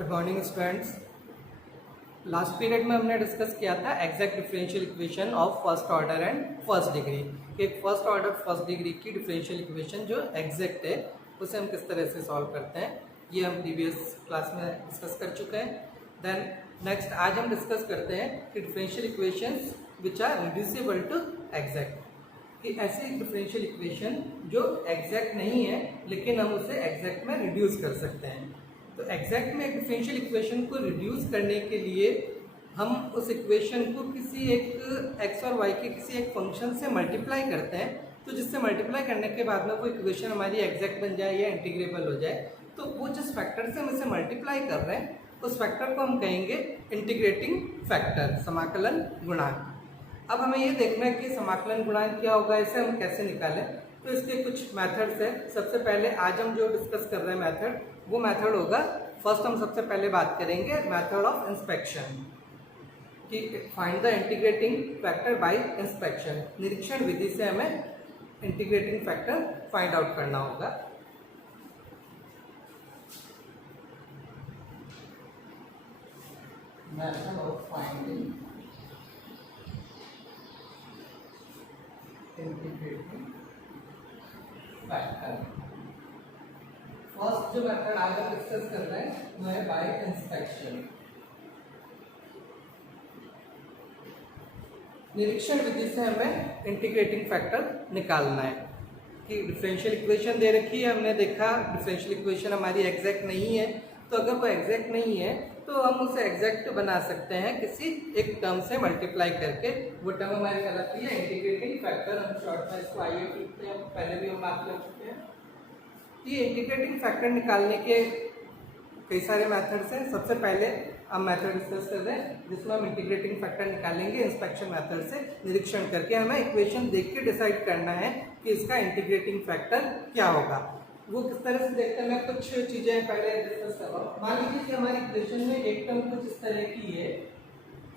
Good morning students. Last period में हमने discuss किया था exact differential equation of first order and first degree कि एक फर्स्ट ऑर्डर फर्स्ट डिग्री की डिफरेंशियल इक्वेशन जो एग्जैक्ट है उसे हम किस तरह से सॉल्व करते हैं, ये हम प्रीवियस क्लास में डिस्कस कर चुके हैं। देन नेक्स्ट आज हम डिस्कस करते हैं कि differential equations which are reducible to exact, कि ऐसी डिफरेंशियल इक्वेशन जो एग्जैक्ट नहीं है लेकिन हम उसे एग्जैक्ट में रिड्यूस कर सकते हैं। तो एग्जैक्ट में एक डिफरेंशियल इक्वेशन को रिड्यूस करने के लिए हम उस इक्वेशन को किसी एक एक्स और वाई के किसी एक फंक्शन से मल्टीप्लाई करते हैं, तो जिससे मल्टीप्लाई करने के बाद में वो इक्वेशन हमारी एग्जैक्ट बन जाए या इंटीग्रेबल हो जाए। तो वो जिस फैक्टर से हम इसे मल्टीप्लाई कर रहे हैं उस फैक्टर को हम कहेंगे इंटीग्रेटिंग फैक्टर, समाकलन गुणांक। अब हमें ये देखना है कि समाकलन गुणांक क्या होगा, इसे हम कैसे निकालें। तो इसके कुछ मेथड्स हैं। सबसे पहले आज हम जो डिस्कस कर रहे हैं मेथड, वो मेथड होगा, फर्स्ट हम सबसे पहले बात करेंगे मेथड ऑफ इंस्पेक्शन, कि find the integrating factor by inspection. निरीक्षण विधि से हमें इंटीग्रेटिंग फैक्टर फाइंड आउट करना होगा। Method of finding integrating factor. First जो मेथड आज हम डिस्कस कर रहे हैं वो है बाय इंस्पेक्शन। निरीक्षण विधि से हमें इंटीग्रेटिंग फैक्टर निकालना है। कि डिफरेंशियल इक्वेशन दे रखी है, हमने देखा डिफरेंशियल इक्वेशन हमारी एग्जैक्ट नहीं है, तो अगर वो एग्जैक्ट नहीं है तो हम उसे एग्जैक्ट बना सकते हैं किसी एक टर्म से मल्टीप्लाई करके। वो टर्म हमारी कहलाती है इंटीग्रेटिंग फैक्टर। हम शॉर्ट में इसको IF लिखते हैं, पहले भी हम बात कर चुके हैं। ये इंटीग्रेटिंग फैक्टर निकालने के कई सारे मेथड्स हैं। सबसे पहले हम मेथड डिस्कस कर रहे हैं जिसमें हम इंटीग्रेटिंग फैक्टर निकालेंगे इंस्पेक्शन मेथड से। निरीक्षण करके हमें इक्वेशन देख के डिसाइड करना है कि इसका इंटीग्रेटिंग फैक्टर क्या होगा। वो किस तरह से देखते हैं, मैं कुछ चीजें पहले डिस्कस कर रहा हूँ। मान लीजिए कि हमारी इक्वेशन में एक टर्म कुछ इस तरह की है,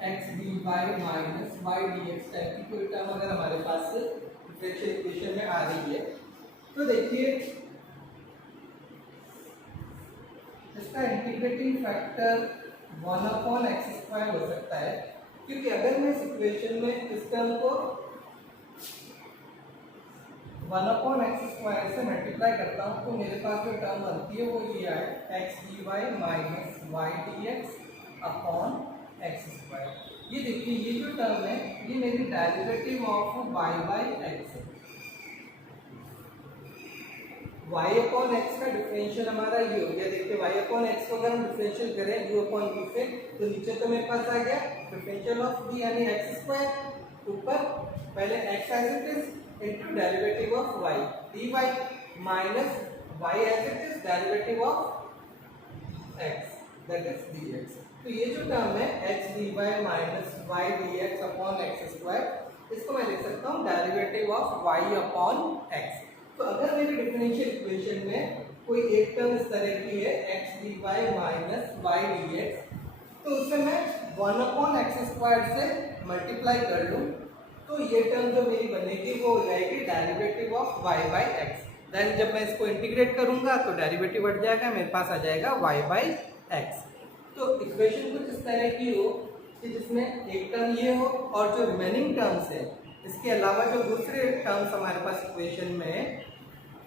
x d y minus y d x type की कोई टर्म अगर हमारे पास डिफरेंशियल इक्वेशन में आ रही है, तो देखिए इसका इंटीग्रेटिंग फैक्टर 1/x² हो सकता है, क्योंकि अगर मैं इस इक्वेशन में इस टर्म को 1/x² से मल्टीप्लाई करता हूँ तो मेरे पास जो टर्म बनती है वो ये है x d y minus y d x upon x²। ये देखिए ये जो टर्म है ये मेरी derivative of y by x है। y अपॉन एक्स का डिफरेंशियल हमारा ये हो गया। देखिए y अपॉन एक्स को अगर हम डिफरेंशियल करें u अपॉन v से, तो नीचे तो मेरे पास आ गया डिफरेंशियल ऑफ v यानी x², ऊपर पहले x as it is into derivative of y dy minus y as it is derivative of x that is dx। तो ये जो टर्म है x dy minus y dx upon x², इसको मैं लिख सकता हूँ derivative of y upon x। तो अगर मेरी डिफरेंशियल इक्वेशन में कोई एक टर्म इस तरह की है x dy minus y dx, तो उसे मैं 1/x² से मल्टीप्लाई कर लूँ, तो ये टर्म जो मेरी बनेगी वो हो जाएगी derivative of y by x. Then जब मैं इसको इंटीग्रेट करूंगा तो डेरिवेटिव बढ़ जाएगा, मेरे पास आ जाएगा y बाई एक्स। तो इक्वेशन कुछ इस तरह की हो कि जिसमें एक टर्म ये हो और जो रिमेनिंग टर्म्स है इसके अलावा जो दूसरे टर्म्स हमारे पास इक्वेशन में है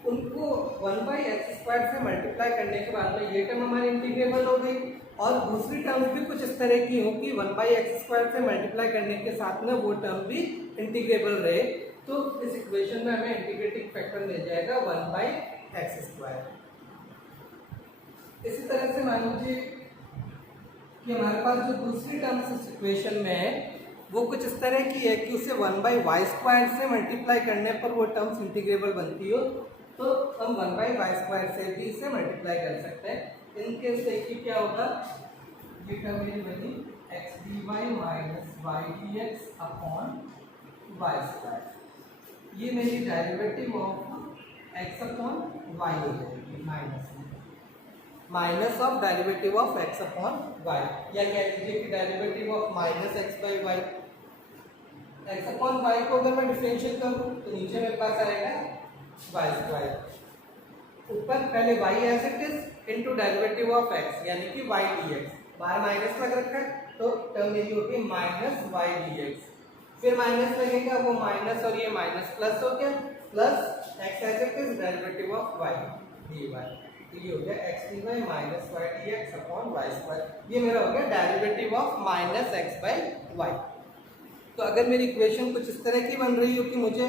उनको 1/x² से मल्टीप्लाई करने के बाद में ये टर्म हमारी इंटीग्रेबल हो गई, और दूसरी टर्म्स भी कुछ इस तरह की हो कि 1/x² से मल्टीप्लाई करने के साथ में वो टर्म भी इंटीग्रेबल रहे। तो इस इक्वेशन में हमें इंटीग्रेटिंग फैक्टर मिल जाएगा 1/x²। इसी तरह से मान लीजिए कि हमारे पास जो दूसरी टर्म्स इस इक्वेशन में है वो कुछ इस तरह की है कि उसे 1/y² से मल्टीप्लाई करने पर वो टर्म्स इंटीग्रेबल बनती हो, तो हम 1/y² से भी इसे मल्टीप्लाई कर सकते हैं। इनके देखिए क्या होगा, ये टर्म मेरी बनी x d y minus y d x upon y²। ये मेरी derivative of x upon y हो जाएगी, minus of derivative of x upon y, या कह लीजिए कि derivative of minus x by y. X upon y को अगर मैं डिफरेंशियल करूँ तो नीचे मेरे पास आएगा y², ऊपर पहले y as it is into derivative of x यानी कि y dx। बाहर माइनस लग रखा है तो टर्म मेरी होगी माइनस y dx। फिर माइनस लगेगा, वो माइनस और ये माइनस प्लस हो गया, plus x as it is derivative of y dy। तो ये हो गया x dy minus y dx upon y square. ये मेरा हो गया derivative of minus x by y। तो अगर मेरी इक्वेशन कुछ इस तरह की बन रही हो कि मुझे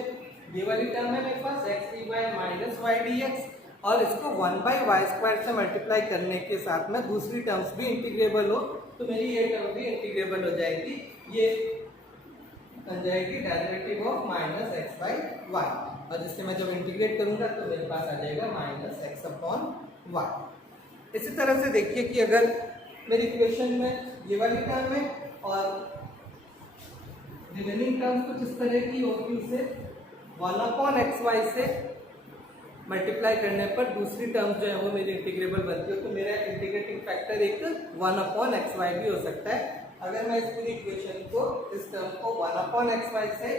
ये वाली टर्म है मेरे पास x dy minus y dx और इसको 1 बाई वाई स्क्वायर से मल्टीप्लाई करने के साथ में दूसरी टर्म्स भी इंटीग्रेबल हो, तो मेरी ये टर्म भी इंटीग्रेबल हो जाएगी। ये बन जाएगी derivative of minus x by y, और जिससे मैं जब इंटीग्रेट करूंगा तो मेरे पास आ जाएगा माइनस एक्स अपॉन वाई। इसी तरह से देखिए कि अगर मेरी इक्वेशन में ये वाली टर्म है और रिमेनिंग टर्म कुछ इस तरह की होगी, उसे 1 अपॉन एक्स वाई से मल्टीप्लाई करने पर दूसरी टर्म जो है वो मेरी इंटीग्रेबल बनती है, तो मेरा इंटीग्रेटिंग फैक्टर एक 1 अपॉन एक्स वाई भी हो सकता है। अगर मैं इस पूरी इक्वेशन को, इस टर्म को 1 अपॉन एक्स वाई से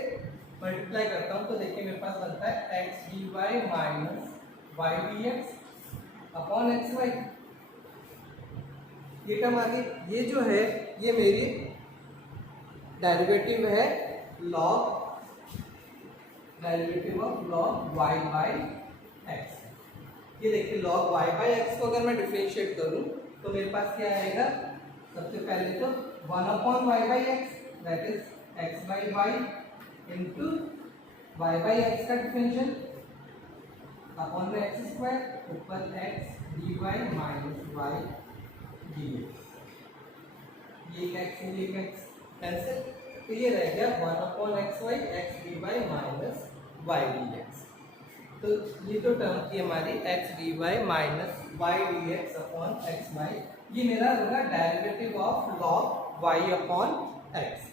मल्टीप्लाई करता हूँ तो देखिए मेरे पास बनता है x d y minus y d x upon x y. ये टर्म आ गई। ये जो है ये मेरी डेरिवेटिव है log, derivative of log y by x. ये देखिए लॉग वाई बाई एक्स को अगर मैं डिफरेंशिएट करूं तो मेरे पास क्या आएगा, सबसे पहले तो 1 upon y by x that is x by y into y by x का डिफरेंशियल अपॉन में एक्स स्क्वायर ऊपर x d y minus y d x. ये एक एक्स कैंसिल, तो ये रह गया 1 upon x y x d y minus y d x. तो ये जो टर्म थी हमारी x d y minus y d x upon x y, ये मेरा होगा derivative of log y upon x.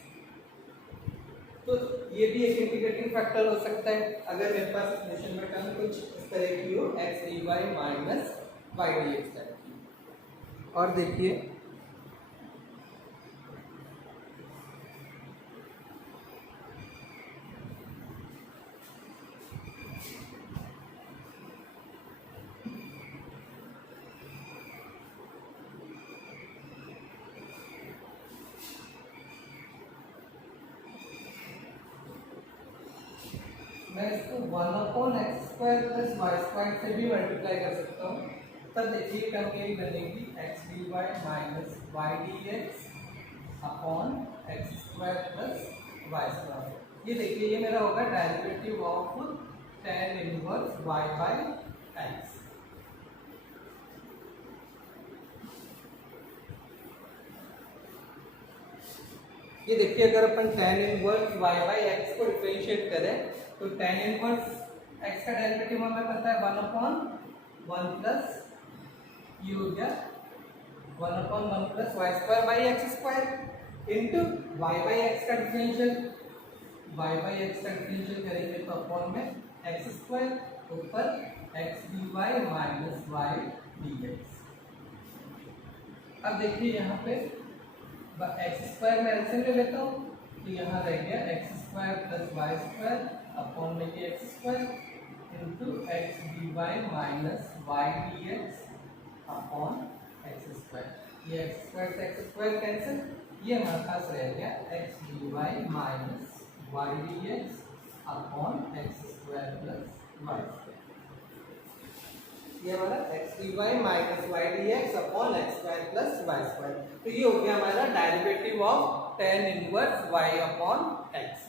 तो ये भी एक इंटीग्रेटिंग फैक्टर हो सकता है अगर मेरे पास इक्वेशन में टर्म कुछ इस तरह की हो, x d y minus y d x type की। और देखिए मैं इसको 1 upon x square plus y square से भी मल्टीप्लाई कर सकता हूँ। तब देखिए टर्म मेरी बनेगी x d y minus y d x upon x square plus y square. ये देखिए ये मेरा होगा derivative of tan inverse y by x. ये देखिए अगर अपन tan inverse y by x को डिफरेंशिएट करें तो tan इनवर्स x का डेरिवेटिव हमें पता है 1 अपॉन 1 प्लस ये हो गया 1 upon 1 plus y square by x square into y by x का डिफरेंशियल, वाई बाई एक्स का डिफरेंशियल करेंगे तो अपॉन में एक्स स्क्वायर ऊपर x d y minus y d x. अब देखिए यहाँ पे एक्स स्क्वायर में एलसीएम ले लेता हूँ तो यहाँ रह गया x square plus y square upon में ये x square into x d y minus y d x upon x square. ये एक्स स्क्वायर से एक्स स्क्वायर कैंसिल, ये हमारे पास रह गया x d y minus y d x upon x square plus y square. ये हमारा x d y minus y d x upon x square plus y square. तो ये हो गया हमारा derivative of tan inverse y upon x.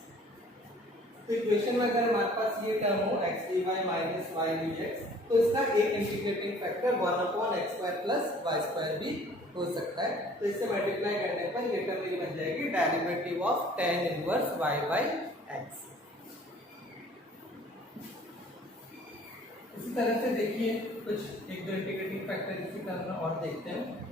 तो equation में अगर हमारे पास ये टर्म हो x d y minus y d x तो इसका एक integrating factor 1 upon x square plus y square भी हो सकता है। तो इससे मल्टीप्लाई करने पर ये टर्म मेरी बन जाएगी derivative of tan inverse y by x. इसी तरह से देखिए कुछ एक दो इंटीग्रेटिंग फैक्टर इसी टर्म में और देखते हैं।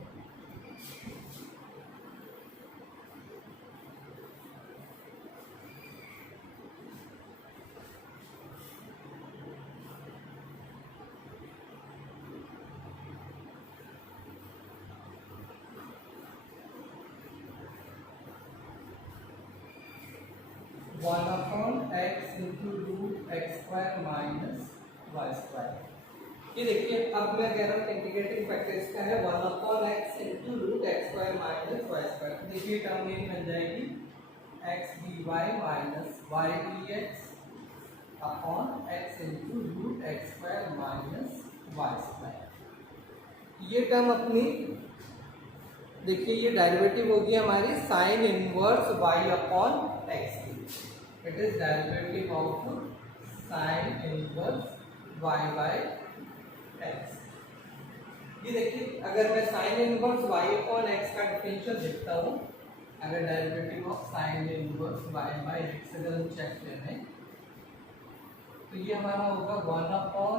One upon x into root x square minus y square. ये देखिए अब मैं कह रहा हूँ इंटीग्रेटिंग फैक्टर इसका है 1/x into root x square minus y square. देखिए टर्म मेरी बन जाएगी x d y minus y d x upon x into root x square minus y square. ये टर्म अपनी देखिए ये डेरिवेटिव होगी हमारी sine inverse y upon x की। It is derivative of sine inverse y by x. ये देखिए अगर मैं sine inverse y upon x का डिफरेंशियल लिखता हूँ, अगर derivative of sine inverse y by x अगर हम चेक करें तो ये हमारा होगा 1 upon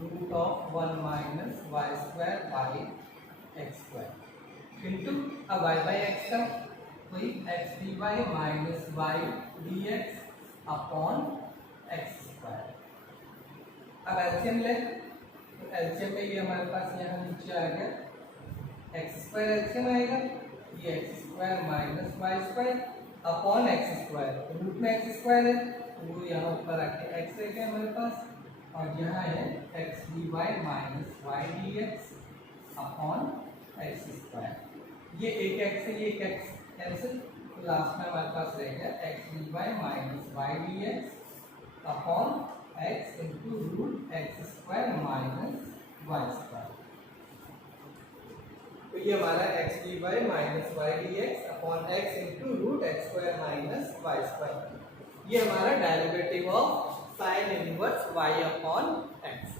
root of 1 minus y square by x square into अब वाई बाई एक्स का वही x d y minus y d x upon x square. अब एलसीएम ले, तो एलसीएम में ये हमारे पास यहाँ नीचे आ गया एक्स स्क्वायर एलसीएम आएगा, ये x square minus y square upon x square, root में एक्स स्क्वायर है तो वो यहाँ ऊपर आके एक्स रह गया हमारे पास, और यहाँ है x d y minus y d x upon x square. ये एक एक्स है, ये एक एक्स कैंसिल, तो लास्ट में हमारे पास रह गया x d y minus y d x upon x into root x square minus y square. तो ये हमारा x d y minus y d x upon x into root x square minus y square, ये हमारा derivative of sine inverse y upon x.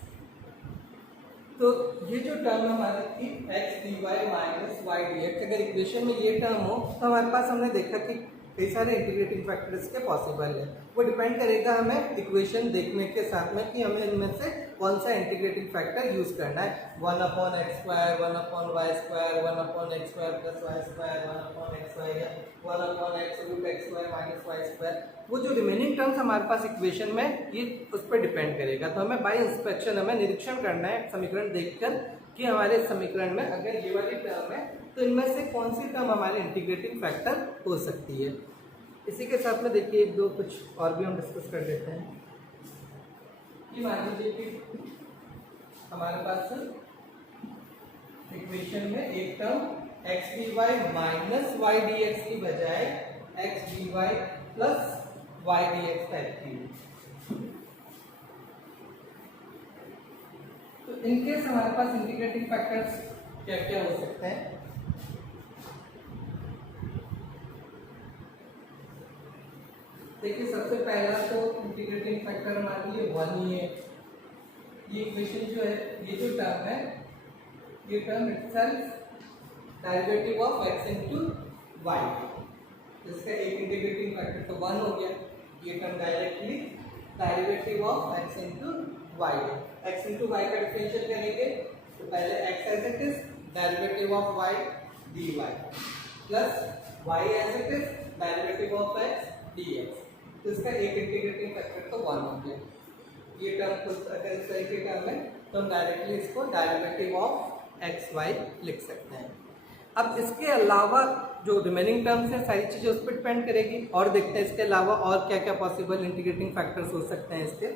तो ये जो term हमारी थी x d y minus y d x, अगर equation में ये टर्म हो तो हमारे पास हमने देखा कि कई सारे इंटीग्रेटिंग फैक्टर्स के पॉसिबल है। वो डिपेंड करेगा हमें इक्वेशन देखने के साथ में कि हमें इनमें से कौन सा इंटीग्रेटिंग फैक्टर यूज करना है। 1 upon x square, 1 upon y square, 1 upon x square plus y square, 1 upon x y या 1 upon x root x square minus y square. वो जो रिमेनिंग टर्म्स हमारे पास इक्वेशन में ये उस पर डिपेंड करेगा। तो हमें बाय इंस्पेक्शन हमें निरीक्षण करना है समीकरण देखकर कि हमारे समीकरण में अगर ये वाली टर्म है तो इनमें से कौन सी टर्म हमारे इंटीग्रेटिंग फैक्टर हो सकती है। इसी के साथ में देखिए एक दो कुछ और भी हम डिस्कस कर लेते हैं कि मान लीजिए कि हमारे पास इक्वेशन में एक term x d y minus y d x की बजाय x d y plus y d x type की। तो इनके हमारे पास इंटीग्रेटिंग फैक्टर्स क्या क्या हो सकते हैं। देखिए सबसे पहला तो इंटीग्रेटिंग फैक्टर हमारे लिए 1 ही है। ये इक्वेशन जो है, ये जो टर्म है, ये term itself derivative of x into y, इसका एक इंटीग्रेटिंग फैक्टर तो 1 हो गया। ये term directly derivative of x into y है। x इनटू वाई का डिफरेंशियल करेंगे तो पहले x as it is derivative of y dy plus y as it is derivative of x dx। तो इसका एक इंटीग्रेटिंग फैक्टर तो 1 हो गया। ये टर्म कुछ अगर इस तरह की टर्म है तो हम डायरेक्टली इसको डेरिवेटिव ऑफ एक्स वाई लिख सकते हैं। अब इसके अलावा जो रिमेनिंग टर्म्स हैं सारी चीज़ें उस पर डिपेंड करेगी, और देखते हैं इसके अलावा और क्या क्या पॉसिबल इंटीग्रेटिंग फैक्टर्स हो सकते हैं इसके।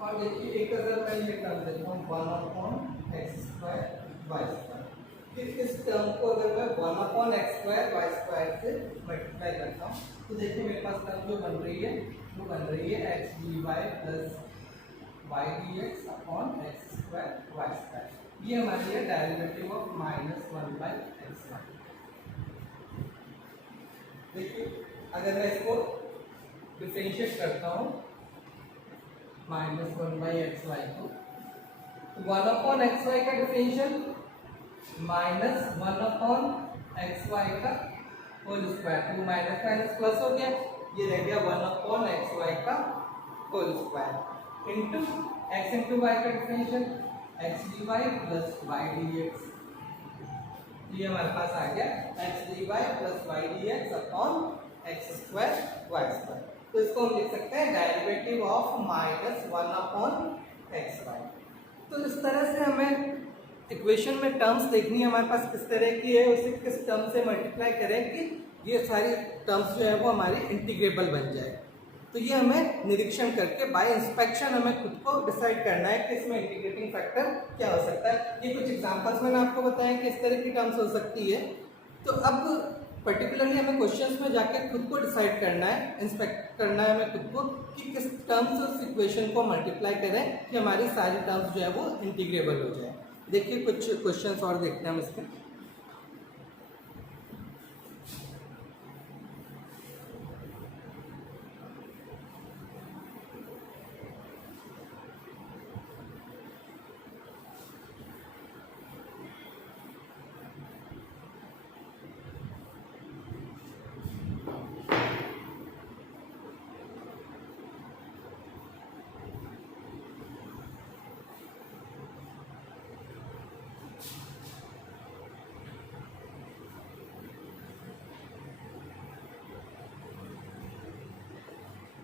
और देखिए एक अगर मैं ये टर्म देता हूँ 1 upon x square y square, फिर इस टर्म को अगर मैं 1 upon x square y square से मल्टीप्लाई करता हूँ तो देखिए मेरे पास टर्म जो बन रही है वो बन रही है x d y plus y d x upon x square y square. ये हमारी है derivative of -1 by x y. देखिए अगर मैं इसको डिफरेंशिएट करता हूँ -1 बाई एक्स वाई को, तो 1 अपॉन एक्स वाई का डिफरेंशियल -1 अपॉन एक्स वाई का होल स्क्वायर, तो माइनस माइनस प्लस हो गया, ये रह गया 1 अपॉन एक्स वाई का whole square into x into y का differential x d y plus y d x. ये हमारे पास आ गया x d y plus y d x upon x square y square. तो इसको हम लिख सकते हैं derivative of -1 upon x Y. तो इस तरह से हमें इक्वेशन में टर्म्स देखनी है हमारे पास किस तरह की है, उसे किस टर्म से मल्टीप्लाई करें कि ये सारी टर्म्स जो है वो हमारी इंटीग्रेबल बन जाए। तो ये हमें निरीक्षण करके बाय इंस्पेक्शन हमें खुद को डिसाइड करना है कि इसमें इंटीग्रेटिंग फैक्टर क्या हो सकता है। ये कुछ एग्जांपल्स मैंने आपको बताया कि इस तरह की टर्म्स हो सकती है। तो अब पर्टिकुलरली हमें क्वेश्चंस में जाके खुद को डिसाइड करना है, इंस्पेक्ट करना है हमें खुद को कि किस टर्म्स उस इक्वेशन को मल्टीप्लाई करें कि हमारी सारी टर्म्स जो है वो इंटीग्रेबल हो जाए। देखिए कुछ क्वेश्चंस और देखते हैं हम इसके।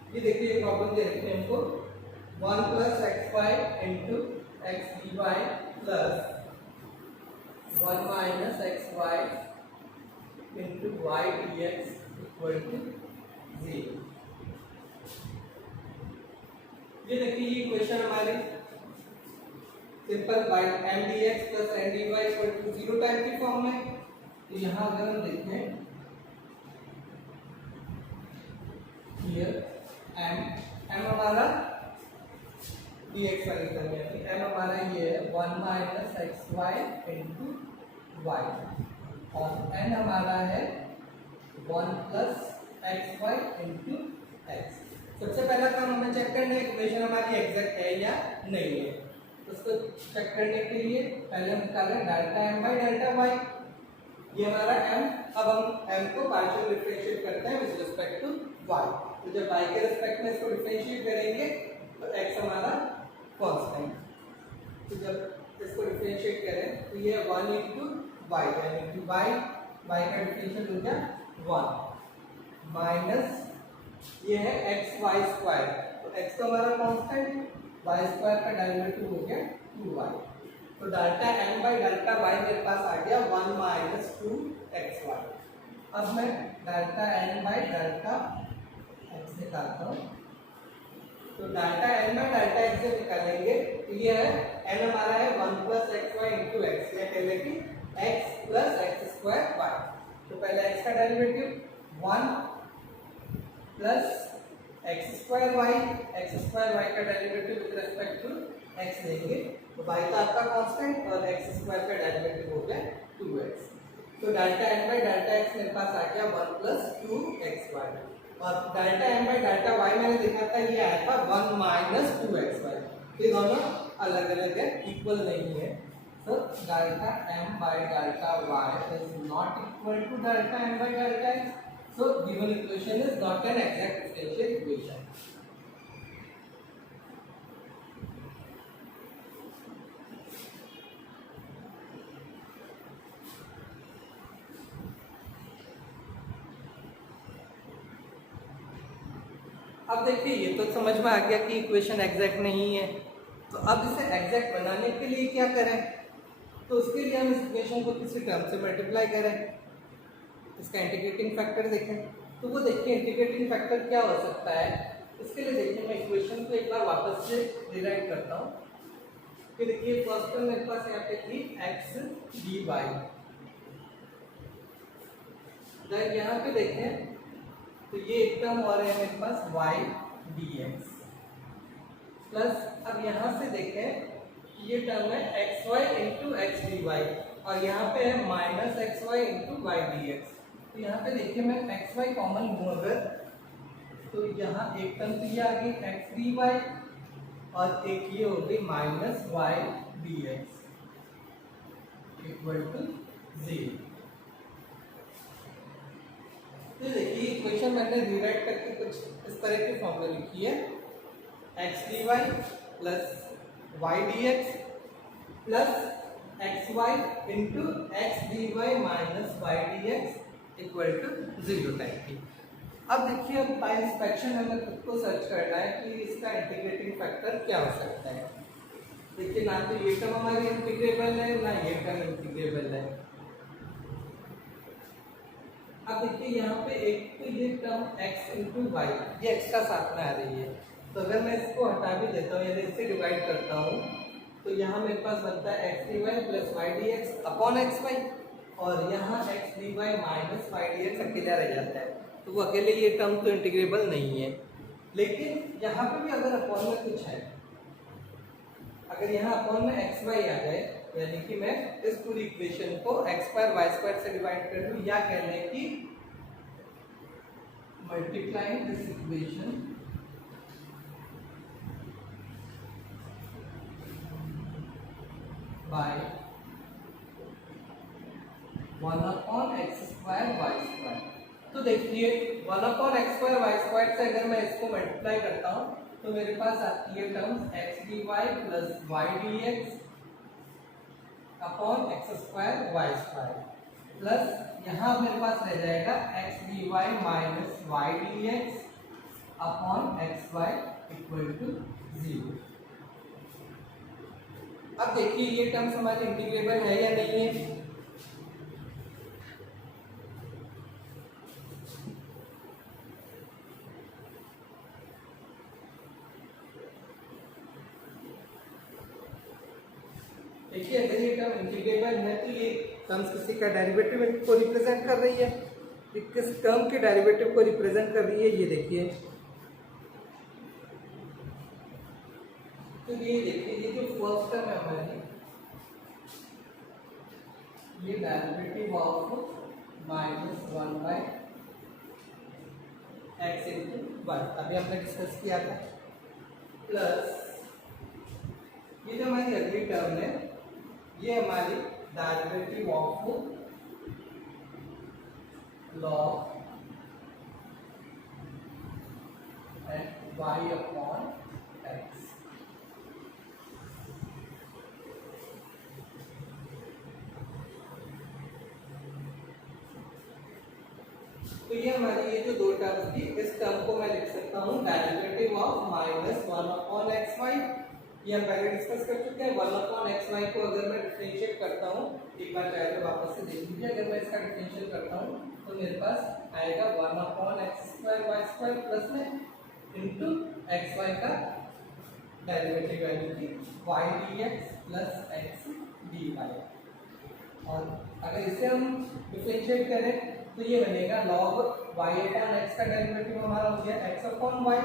ये देखिए ये प्रॉब्लम दे रखी है हमको 1 plus x y into x d y plus 1 minus x y into y d x equal to 0। ये देखिए ये इक्वेशन हमारी simple by M d x plus N d y equal to 0 type की form में। तो यहाँ अगर हम देखें हियर एम हमारा dx वाली टर्म है, एम हमारा ये है 1 minus x y into y और एन हमारा है 1 plus x y into x. सबसे पहला काम हमें चेक करना है इक्वेशन हमारी एग्जैक्ट है या नहीं है। उसको चेक करने के लिए पहले हम निकालें delta M by delta y. ये हमारा m, अब हम m को पार्शियल डिफरेंशिएट करते हैं विद रिस्पेक्ट टू y। तो जब y के रिस्पेक्ट में इसको डिफरेंशिएट करेंगे तो x हमारा कांस्टेंट, तो जब इसको डिफरेंशिएट करें तो ये 1 इंटू वाई यानी कि y का डिफरेंशिएट हो गया 1 माइनस ये है एक्स वाई स्क्वायर, तो x का हमारा कांस्टेंट, y स्क्वायर का डेरिवेटिव हो गया 2y। तो delta m by delta y मेरे पास आ गया 1 माइनस 2xy। अब मैं delta n by delta x निकालता हूँ। तो delta n by delta x से निकालेंगे तो ये है n हमारा है 1 plus x y into x, या कह लें कि x plus x square y. तो पहले x का derivative 1 plus x square y का derivative with respect to x लेंगे तो y का आपका कांस्टेंट और x स्क्वायर का डेरिवेटिव हो गया 2x। तो delta n by delta x मेरे पास आ गया 1 प्लस 2xy और delta m by delta y मैंने देखा था ये आया था 1 माइनस 2xy। ये दोनों अलग अलग है, इक्वल नहीं है। तो delta m by delta y is not equal to delta m by delta x। So given equation is not an exact differential equation. अब देखिए ये तो समझ में आ गया कि इक्वेशन एग्जैक्ट नहीं है। तो अब इसे एग्जैक्ट बनाने के लिए क्या करें, तो उसके लिए हम इस इक्वेशन को किसी टर्म से मल्टीप्लाई करें, इसका इंटीग्रेटिंग फैक्टर देखें। तो वो देखिए इंटीग्रेटिंग फैक्टर क्या हो सकता है। इसके लिए देखिए मैं इक्वेशन को एक बार वापस से रिराइट करता हूँ कि देखिए फर्स्ट टर्म मेरे पास यहाँ पे थी एक्स डी वाई, यहाँ पे देखें तो ये एक टर्म और है मेरे पास y dx प्लस, अब यहाँ से देखें ये टर्म है x y into x d y और यहाँ पे है minus x y into y d x. तो यहाँ पे देखिए मैं एक्स वाई कॉमन लूँ अगर, तो यहाँ एक टर्म तो ये आ गई एक्स डी वाई और एक ये हो गई minus y d x equal to 0। तो देखिए इक्वेशन मैंने रिराइट करके कुछ इस तरह की फॉर्मूला लिखी है x d y plus y d x plus x y into x d y minus y d x equal to 0 type की। अब देखिए अब बाय इंस्पेक्शन हमें खुद को सर्च करना है कि इसका इंटीग्रेटिंग फैक्टर क्या हो सकता है। देखिए ना तो ये टर्म हमारी इंटीग्रेबल है ना ये टर्म इंटीग्रेबल है। अब देखिए यहाँ पे एक तो ये टर्म x इंटू वाई ये एक्स्ट्रा साथ में आ रही है, तो अगर मैं इसको हटा भी देता हूँ या इससे डिवाइड करता हूँ तो यहाँ मेरे पास बनता है x d y plus y d x upon x y, और यहाँ x d y minus y d x अकेला रह जाता है, तो वो अकेले ये टर्म तो इंटीग्रेबल नहीं है। लेकिन यहाँ पे भी अगर अपॉन में कुछ है, अगर यहाँ अपॉन में एक्स वाई आ जाए यानी कि मैं इस पूरी इक्वेशन को एक्स स्क्वायर वाई स्क्वायर से डिवाइड कर दूं, या कह लें कि multiplying this equation by 1 upon x square y square. तो देखिए 1 upon x square y square से अगर मैं इसको मल्टीप्लाई करता हूँ तो मेरे पास आती है terms x d y plus y d x upon x square y square, plus यहाँ मेरे पास रह जाएगा x d y minus y d x upon x y equal to 0। अब देखिए ये टर्म्स हमारी इंटीग्रेबल है या नहीं है। देखिए अगर ये टर्म इंटीग्रेबल है तो ये टर्म्स किसी का डेरिवेटिव को रिप्रेजेंट कर रही है, किस टर्म के डेरिवेटिव को रिप्रेजेंट कर रही है ये देखिए। तो ये देखिए ये जो फर्स्ट टर्म है हमारी ये derivative of minus 1 by x into y अभी हमने डिस्कस किया था, प्लस ये जो हमारी अगली टर्म है ये हमारी derivative of log y upon x. तो ये हमारी ये जो दो टर्म्स थी इस टर्म को मैं लिख सकता हूँ derivative of minus 1 upon x y, ये हम पहले डिस्कस कर चुके हैं। 1 अपॉन एक्स वाई को अगर मैं डिफरेंशिएट करता हूँ एक बार चाहे तो वापस से देख लीजिए, अगर मैं इसका डिफरेंशिएट करता हूँ तो मेरे पास आएगा 1 upon x square y square plus में इंटू एक्स वाई का डेरिवेटिव यानी कि y d x plus x d y, और अगर इसे हम डिफरेंशिएट करें तो ये बनेगा log y अपॉन एक्स का डेरिवेटिव हमारा हो गया x upon y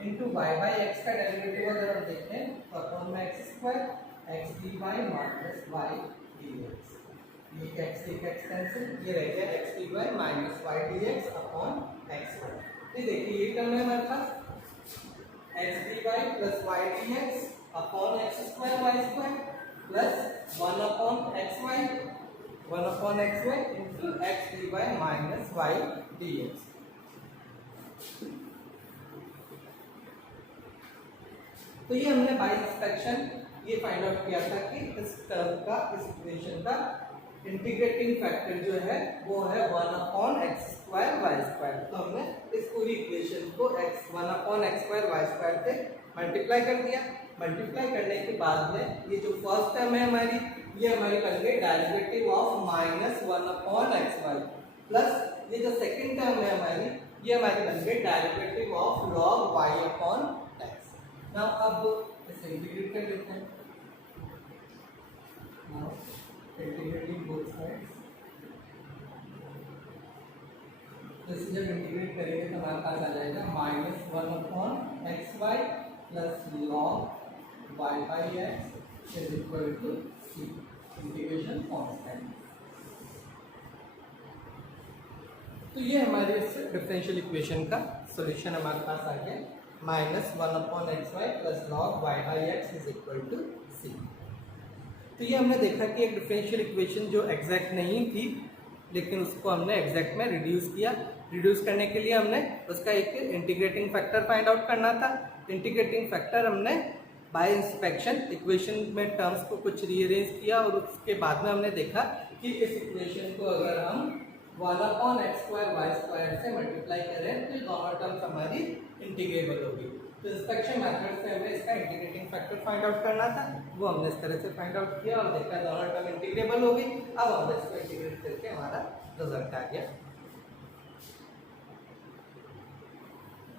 into y by x का डेरिवेटिव अगर हम देखें तो अपॉन में x square x d y minus y d x, ये एक्स डी एक्स कैंसिल, ये रह गया x d y minus y d x upon x y. ये देखिए ये टर्म है हमारे पास x d y plus y d x upon x square y square plus 1 upon x y 1 upon x y into x d y minus y d x. तो ये हमने by inspection ये फाइंड आउट किया था कि इस term का इस इक्वेशन का इंटीग्रेटिंग फैक्टर जो है वो है 1 upon x square y square. तो हमने इस पूरी इक्वेशन को 1 upon x square y square से मल्टीप्लाई कर दिया। मल्टीप्लाई करने के बाद में ये जो फर्स्ट टर्म है हमारी ये हमारी बन गई derivative of minus 1 upon x y, plus ये जो सेकंड टर्म है हमारी ये हमारी बन गई derivative of log y upon x. Now अब इसे इंटीग्रेट कर लेते हैं। नाउ इंटीग्रेटिंग बोथ साइड्स, तो इसे जब इंटीग्रेट करेंगे तो हमारे पास आ जाएगा minus 1 upon x y plus log y by x is equal to c, integration constant. तो ये हमारे इस डिफरेंशियल इक्वेशन का सॉल्यूशन हमारे पास आ गया minus 1 upon x y plus log y by x is equal to c. तो ये हमने देखा कि एक डिफरेंशियल इक्वेशन जो एग्जैक्ट नहीं थी लेकिन उसको हमने एग्जैक्ट में रिड्यूस किया। रिड्यूस करने के लिए हमने उसका एक इंटीग्रेटिंग फैक्टर फाइंड आउट करना था। इंटीग्रेटिंग फैक्टर हमने बाय इंस्पेक्शन इक्वेशन में टर्म्स को कुछ रीअरेंज किया और उसके बाद में हमने देखा कि इस इक्वेशन को अगर हम 1 upon x square y square से मल्टीप्लाई करें तो ये दोनों टर्म्स हमारी इंटीग्रेबल होगी। तो इंस्पेक्शन मेथड से हमें इसका इंटीग्रेटिंग फैक्टर फाइंड आउट करना था, वो हमने इस तरह से फाइंड आउट किया और देखा दोनों टर्म इंटीग्रेबल हो गई। अब हमने इसको इंटीग्रेट करके हमारा रिजल्ट आ गया।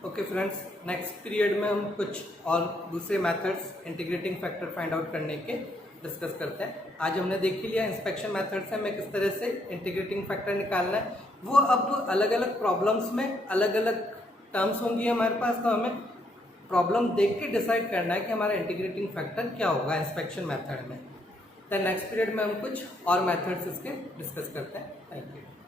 ओके फ्रेंड्स, नेक्स्ट पीरियड में हम कुछ और दूसरे methods integrating factor find out करने के डिस्कस करते हैं। आज हमने देख लिया इंस्पेक्शन मेथड से हमें किस तरह से इंटीग्रेटिंग फैक्टर निकालना है। वो अब अलग अलग प्रॉब्लम्स में अलग अलग टर्म्स होंगी हमारे पास, तो हमें प्रॉब्लम देख के डिसाइड करना है कि हमारा इंटीग्रेटिंग फैक्टर क्या होगा इंस्पेक्शन मेथड में। तो नेक्स्ट पीरियड में हम कुछ और मेथड्स इसके डिस्कस करते हैं। Thank you.